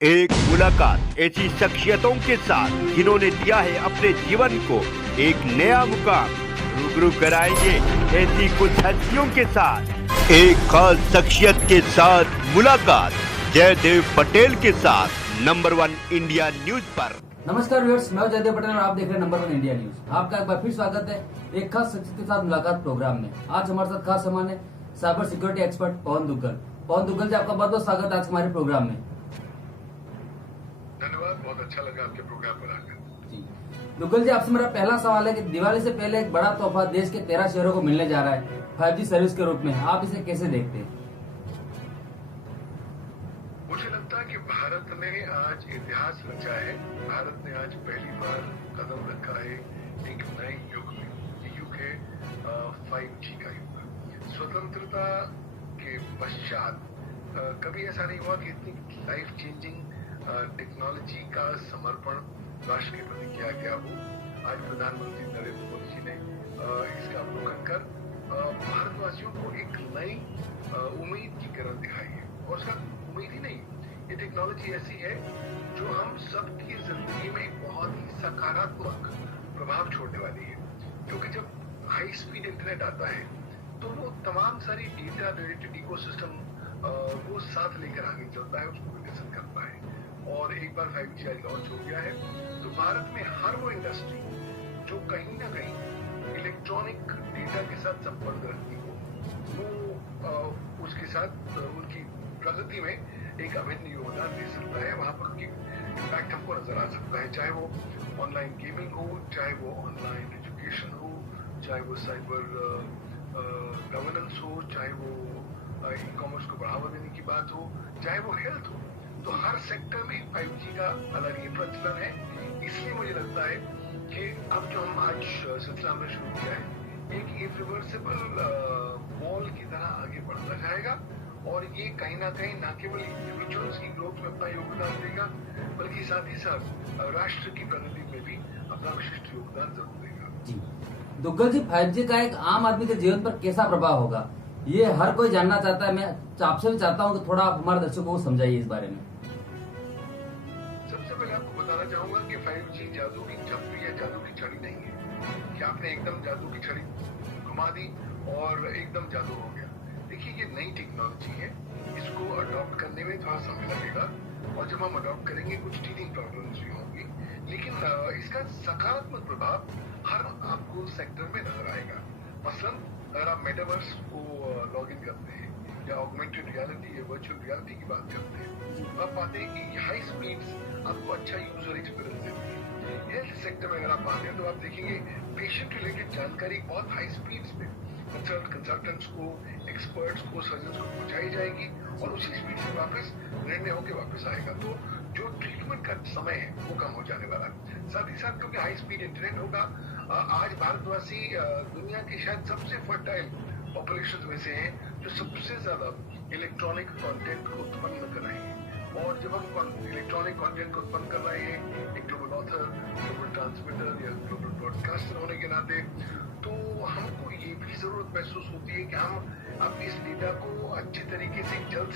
एक मुलाकात ऐसी शख्सियतों के साथ जिन्होंने दिया है अपने जीवन को एक नया मुकाम। रूबरू कराएंगे ऐसी कुछ हस्तियों के साथ एक खास शख्सियत के साथ मुलाकात जयदेव पटेल के साथ नंबर 1 इंडिया न्यूज पर। नमस्कार व्यूअर्स, मैं जयदेव पटेल और आप देख रहे हैं नंबर 1 इंडिया न्यूज। आपका एक बार फिर स्वागत है एक खास शख्सियत के साथ मुलाकात प्रोग्राम में। आज हमारे साथ खास मेहमान है साइबर सिक्योरिटी एक्सपर्ट पवन दुग्गल। पवन दुग्गल जी, आपका बहुत बहुत स्वागत है आज हमारे प्रोग्राम में। धन्यवाद, बहुत अच्छा लगा आपके प्रोग्राम पर आकर। जी दुग्गल जी, आपसे मेरा पहला सवाल है कि दिवाली से पहले एक बड़ा तोहफा देश के 13 शहरों को मिलने जा रहा है 5G सर्विस के रूप में। आप इसे कैसे देखते हैं? मुझे लगता है कि भारत ने आज इतिहास रचा है। भारत ने आज पहली बार कदम रखा है एक नए युग में। ये युग है 5G का युग। स्वतंत्रता के पश्चात कभी ऐसा नहीं हुआ कि इतनी लाइफ चेंजिंग टेक्नोलॉजी का समर्पण राष्ट्र के प्रति किया गया हो। आज प्रधानमंत्री नरेंद्र मोदी जी ने इसका अवलोकन कर भारतवासियों को एक नई उम्मीद की किरण दिखाई है। और सिर्फ उम्मीद ही नहीं, ये टेक्नोलॉजी ऐसी है जो हम सबकी जिंदगी में एक बहुत ही सकारात्मक प्रभाव छोड़ने वाली है। क्योंकि जब हाई स्पीड इंटरनेट आता है तो वो तमाम सारी डेटा रिलेटेड इकोसिस्टम वो साथ लेकर आगे चलता है, उसको विकसित करता है। और एक बार 5G लॉन्च हो गया है तो भारत में हर वो इंडस्ट्री जो कहीं ना कहीं इलेक्ट्रॉनिक डेटा के साथ संबंध रखती हो, वो उसके साथ उनकी प्रगति में एक अभिन्न योगदान दे सकता है। वहां पर उनकी इम्पैक्ट हमको नजर आ सकता है, चाहे वो ऑनलाइन गेमिंग हो, चाहे वो ऑनलाइन एजुकेशन हो, चाहे वो साइबर गवर्नेंस हो, चाहे वो ई कॉमर्स को बढ़ावा देने की बात हो, चाहे वो हेल्थ हो। तो हर सेक्टर में 5G का अलग ही प्रचलन है। इसलिए मुझे लगता है कि अब जो हम आज सिलसिला में शुरू किया है एक इरिवर्सिबल वॉल की तरह आगे बढ़ता जाएगा। और ये कहीं ना कहीं न केवल इंडिविजुअल्स की ग्रोथ में अपना योगदान देगा, बल्कि साथ ही साथ राष्ट्र की प्रगति में भी अपना विशिष्ट योगदान जरूर देगा। जी दुग्गल जी, 5G का एक आम आदमी के जीवन पर कैसा प्रभाव होगा, ये हर कोई जानना चाहता है। मैं आपसे भी चाहता हूँ कि थोड़ा आप हमारे दर्शकों को समझाइए इस बारे में। सबसे पहले आपको बताना चाहूंगा कि 5G जादू की छप्पी या जादू की छड़ी नहीं है कि आपने एकदम जादू की छड़ी घुमा दी और एकदम जादू हो गया। देखिए, ये नई टेक्नोलॉजी है, इसको अडॉप्ट करने में थोड़ा समय लगेगा। और जब हम अडॉप्ट करेंगे कुछ टीथिंग प्रॉब्लम्स भी होंगी, लेकिन इसका सकारात्मक प्रभाव हर आपको सेक्टर में नजर आएगा। मसलन अगर आप मेटावर्स को लॉग इन करते हैं या ऑगमेंटेड रियलिटी या वर्चुअल रियलिटी की बात करते हैं, तो आप पाते हैं कि हाई स्पीड्स आपको अच्छा यूजर एक्सपीरियंस देती है। हेल्थ सेक्टर में अगर आप आते हैं तो आप देखेंगे पेशेंट रिलेटेड जानकारी बहुत हाई स्पीड्स पे कंसल्टेंट्स को, एक्सपर्ट्स को, सर्जन्स को पहुंचाई जाएगी और उसी स्पीड से वापस निर्णय होकर वापस आएगा। तो जो ट्रीटमेंट का समय है वो कम हो जाने वाला है। साथ ही साथ क्योंकि हाई स्पीड इंटरनेट होगा, आज भारतवासी दुनिया की शायद सबसे फर्टाइल पॉपुलेशन में से हैं जो सबसे ज्यादा इलेक्ट्रॉनिक कंटेंट को उत्पन्न कर रहे हैं। और जब हम इलेक्ट्रॉनिक कंटेंट को उत्पन्न कर रहे हैं एक ग्लोबल ऑथर, ग्लोबल ट्रांसमीटर या ग्लोबल ब्रॉडकास्टर होने के नाते, तो हमको ये भी जरूरत महसूस होती है कि हम अब इस डेटा को अच्छे तरीके से जल्द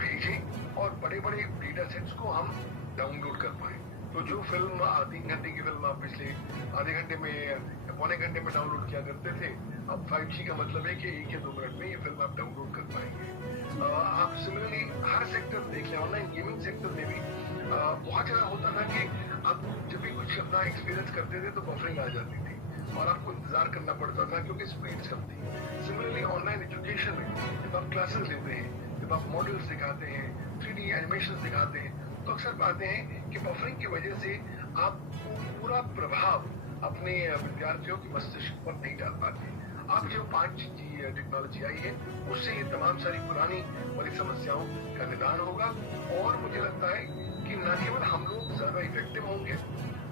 भेजें और बड़े बड़े डेटा सेट्स को हम डाउनलोड कर पाए। तो जो फिल्म 3 घंटे की फिल्म आप पिछले आधे घंटे में या पौने घंटे में डाउनलोड किया करते थे, अब 5G का मतलब है कि 1 या 2 मिनट में ये फिल्म आप डाउनलोड कर पाएंगे। आप सिमिलरली हर सेक्टर देख लें, ऑनलाइन गेमिंग सेक्टर में भी बहुत जगह होता था कि आप जब भी कुछ अपना एक्सपीरियंस करते थे तो बफरिंग आ जाती थी और आपको इंतजार करना पड़ता था क्योंकि स्पीड कम थी। सिमिलरली ऑनलाइन एजुकेशन में जब आप क्लासेस लेते हैं, जब आप मॉडल्स दिखाते हैं, 3D एनिमेशन दिखाते हैं, तो अक्सर पाते हैं कि बफरिंग की वजह से आपको पूरा प्रभाव अपने विद्यार्थियों की मस्तिष्क पर नहीं डाल पाते। अब जो 5G टेक्नोलॉजी आई है उससे ये तमाम सारी पुरानी वाली समस्याओं का निदान होगा। और मुझे लगता है कि न केवल हम लोग ज्यादा इफेक्टिव होंगे,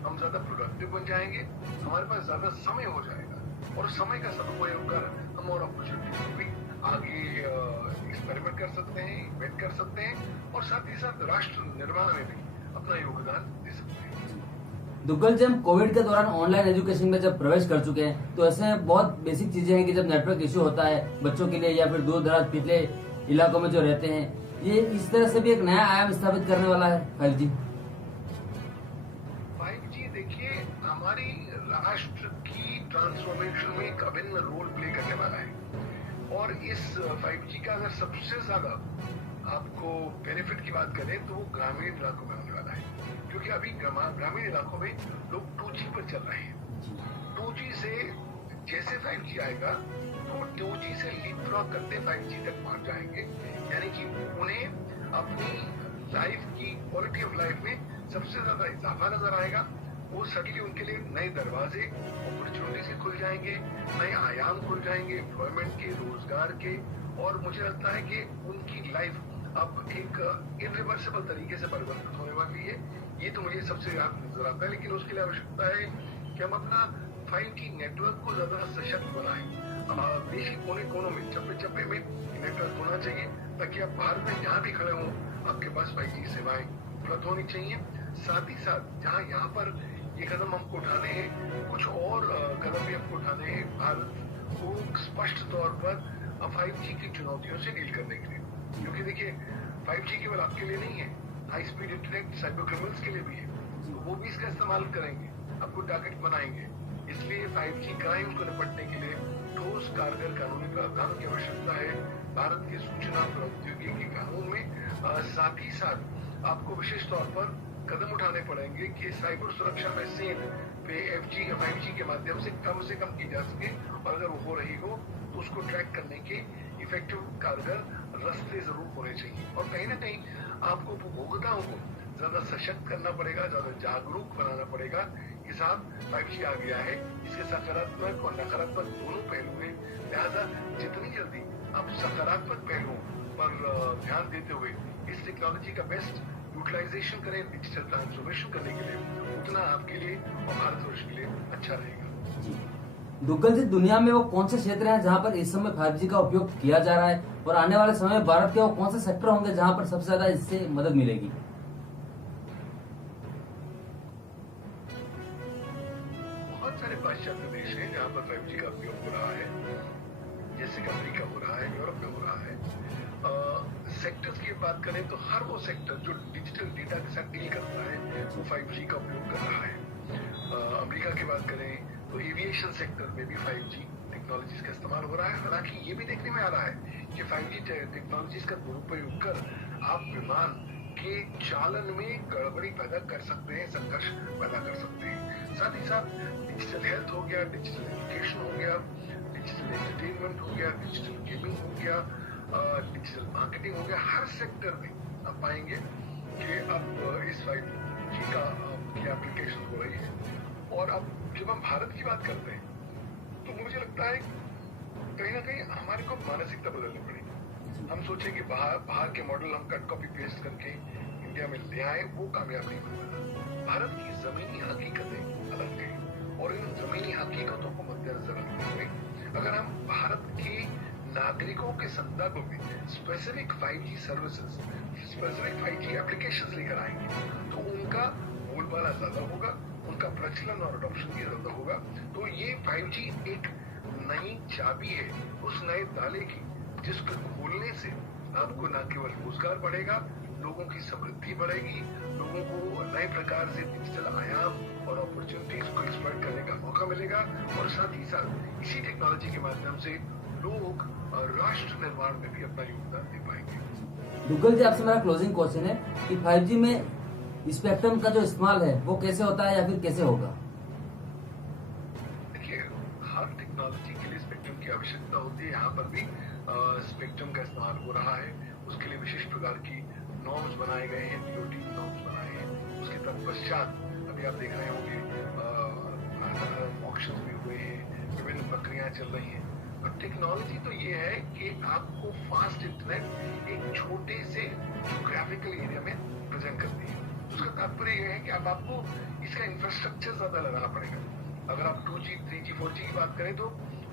हम ज्यादा प्रोडक्टिव बन जाएंगे, हमारे पास ज्यादा समय हो जाएगा और समय का सदुपयोग कर हम और अपॉर्चुनिटीज को भी आगे एक्सपेरिमेंट कर सकते हैं, इन्वेंट कर सकते हैं और साथ ही साथ राष्ट्र निर्माण में भी अपना योगदान दे सकते हैं। दुग्गल जी, हम कोविड के दौरान ऑनलाइन एजुकेशन में जब प्रवेश कर चुके हैं तो ऐसे बहुत बेसिक चीजें हैं कि जब नेटवर्क इश्यू होता है बच्चों के लिए या फिर दूर दराज पिछले इलाकों में जो रहते हैं ये इस तरह से भी एक नया आयाम स्थापित करने वाला है 5G। 5G देखिए हमारी राष्ट्र की ट्रांसफॉर्मेशन में एक अभिन्न रोल प्ले करने वाला है। और इस 5G का अगर सबसे ज्यादा आपको बेनिफिट की बात करें तो वो ग्रामीण इलाकों में होने वाला है, क्योंकि अभी ग्रामीण इलाकों में लोग 2G पर चल रहे हैं। 2G से जैसे 5G आएगा तो 2G से लीपफ्रॉग करते 5G तक पहुंच जाएंगे, यानी कि उन्हें अपनी लाइफ की क्वालिटी ऑफ लाइफ में सबसे ज्यादा इजाफा नजर आएगा। वो सडनली उनके लिए नए दरवाजे अपॉर्चुनिटी से खुल जाएंगे, नए आयाम खुल जाएंगे एम्प्लॉयमेंट के, रोजगार के। और मुझे लगता है कि उनकी लाइफ अब एक इरिवर्सिबल तरीके से परिवर्तित होने वाली है। ये तो मुझे सबसे याद नजर आता है, लेकिन उसके लिए आवश्यकता है कि हम अपना 5G नेटवर्क को ज्यादा सशक्त बनाएं। देश के कोने कोनों में, चप्पे चप्पे में नेटवर्क होना चाहिए, ताकि आप भारत में जहाँ भी खड़े हों आपके पास 5G सेवाएं उपलब्ध होनी चाहिए। साथ ही साथ जहाँ यहाँ पर ये कदम हमको उठाने हैं, कुछ और कदम भी हमको उठाने हैं भारत को स्पष्ट तौर पर 5G की चुनौतियों से डील करने के लिए। क्योंकि देखिए 5G केवल आपके लिए नहीं है, high speed internet cyber criminals के लिए भी है, तो वो भी इसका इस्तेमाल करेंगे, आपको टारगेट बनाएंगे। इसलिए 5G क्राइम को निपटने के लिए ठोस कारगर कानूनी प्रावधान की आवश्यकता है भारत के सूचना प्रौद्योगिकी कानून में। साथ ही साथ आपको विशेष तौर पर कदम उठाने पड़ेंगे कि साइबर सुरक्षा में सेन पे 5G के माध्यम से कम की जा सके, और अगर वो हो रही हो तो उसको ट्रैक करने के इफेक्टिव कारगर रास्ते जरूर होने चाहिए। और कहीं ना कहीं आपको उपभोक्ताओं को ज्यादा सशक्त करना पड़ेगा, ज्यादा जागरूक बनाना पड़ेगा कि साहब 5G आ गया है, इसके सकारात्मक और नकारात्मक दोनों पहलू हैं। लिहाजा जितनी जल्दी आप सकारात्मक पहलुओं पर ध्यान देते हुए इस टेक्नोलॉजी का बेस्ट यूटिलाइजेशन करें डिजिटल ट्रांसफॉर्मेशन करने के लिए, उतना आपके लिए और भारतवर्ष के लिए अच्छा रहेगा। दुग्गल जी, दुनिया में वो कौन से क्षेत्र हैं जहां पर इस समय 5G का उपयोग किया जा रहा है, और आने वाले समय में भारत के वो कौन से सेक्टर होंगे जहां पर सबसे ज्यादा इससे मदद मिलेगी? बहुत सारे पाश्चात्य देश हैं जहां पर 5G का उपयोग हो रहा है, जैसे कि अमेरिका हो रहा है, यूरोप में हो रहा है। सेक्टर्स की बात करें तो हर वो सेक्टर जो डिजिटल डेटा के साथ डील करता है वो 5G का उपयोग कर रहा है। अमेरिका की बात करें तो एविएशन सेक्टर में भी 5G टेक्नोलॉजीज का इस्तेमाल हो रहा है। हालांकि ये भी देखने में आ रहा है कि 5G टेक्नोलॉजीज का दुरुपयोग कर आप विमान के चालन में गड़बड़ी पैदा कर सकते हैं, संघर्ष पैदा कर सकते हैं। साथ ही साथ डिजिटल हेल्थ हो गया, डिजिटल एजुकेशन हो गया, डिजिटल एंटरटेनमेंट हो गया, डिजिटल गेमिंग हो गया, डिजिटल मार्केटिंग हो गया। हर सेक्टर में आप पाएंगे कि अब इस 5G का की एप्लीकेशन हो रही है। और अब जब हम भारत की बात करते हैं तो मुझे लगता है कहीं ना कहीं हमारे को मानसिकता बदलनी पड़ेगी। हम सोचें कि बाहर के मॉडल हम कट कॉपी पेस्ट करके इंडिया में ले आए, वो कामयाब नहीं होगा। भारत की जमीनी हकीकतें अलग हैं, और इन जमीनी हकीकतों को मद्देनजर रखते हुए अगर हम भारत के नागरिकों के संदर्भ में specific 5G services, specific 5G applications लेकर आएंगे तो उनका बोलबाला ज्यादा होगा, उनका प्रचलन और अडॉप्शन भी ज्यादा होगा। तो ये 5G एक नई चाबी है उस नए ताले की, जिसको खोलने से आपको न केवल रोजगार बढ़ेगा, लोगों की समृद्धि बढ़ेगी, लोगों को नए प्रकार से डिजिटल आयाम और अपॉर्चुनिटीज को एक्सप्लॉइट करने का मौका मिलेगा। और साथ ही साथ इसी टेक्नोलॉजी के माध्यम से लोग राष्ट्र निर्माण में भी अपना योगदान दे पाएंगे। दुग्गल जी, आपसे मेरा क्लोजिंग क्वेश्चन है कि 5G में स्पेक्ट्रम का जो इस्तेमाल है वो कैसे होता है या फिर कैसे होगा? देखिए, हर टेक्नोलॉजी के लिए स्पेक्ट्रम की आवश्यकता होती है। यहाँ पर भी स्पेक्ट्रम का इस्तेमाल हो रहा है। उसके लिए विशेष प्रकार की नॉर्म्स बनाए गए हैं, DOT नॉर्म्स बनाए हैं। उसके तत्पश्चात अभी आप देख रहे होंगे ऑक्शन भी हुए हैं, विभिन्न प्रक्रियाएं चल रही हैं। और टेक्नोलॉजी तो ये है कि आपको फास्ट इंटरनेट एक छोटे से ज्योग्राफिकल एरिया में प्रेजेंट करती है। उसका तात्पर्य यह है कि अब आपको इसका इंफ्रास्ट्रक्चर ज्यादा लगाना पड़ेगा। अगर आप 2G, 3G, 4G की बात करें तो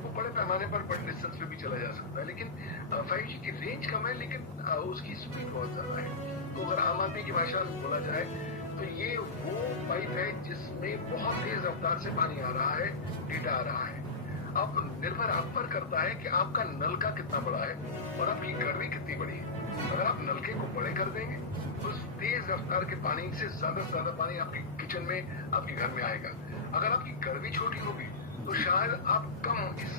वो बड़े पैमाने पर बड़े डिस्टेंस पे भी चला जा सकता है, लेकिन 5G की रेंज कम है, लेकिन उसकी स्पीड बहुत ज्यादा है। तो अगर आम आदमी की भाषा में बोला जाए तो ये वो पाइप है जिसमें बहुत तेज रफ्तार से पानी आ रहा है, डेटा आ रहा है। अब निर्भर आप पर करता है कि आपका नलका कितना बड़ा है और आपकी गर्मी कितनी बड़ी है। अगर आप नलके को बड़े कर देंगे तो तेज रफ्तार के पानी से ज्यादा पानी आपके किचन में, आपके घर में आएगा। अगर आपकी गर्मी छोटी होगी तो शायद आप कम इस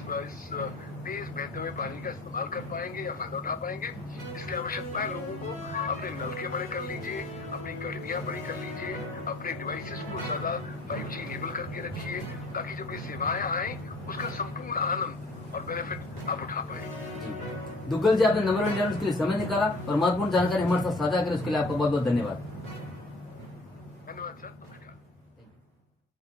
तेज बहते हुए पानी का इस्तेमाल कर पाएंगे या फायदा उठा पाएंगे। इसलिए आवश्यकता है लोगों को अपने नलके बड़े कर लीजिए, अपनी गर्मियां बड़ी कर लीजिए, अपने डिवाइसेस को ज्यादा 5G इनेबल करके रखिए, ताकि जब ये सेवाएं आए उसका संपूर्ण आनंद और बेनिफिट आप उठा पाएंगे। दुग्गल जी, आपने नंबर वन इंडिया न्यूज के लिए समय निकाला और महत्वपूर्ण जानकारी हमारे साथ साझा करी, उसके लिए आपका बहुत बहुत धन्यवाद।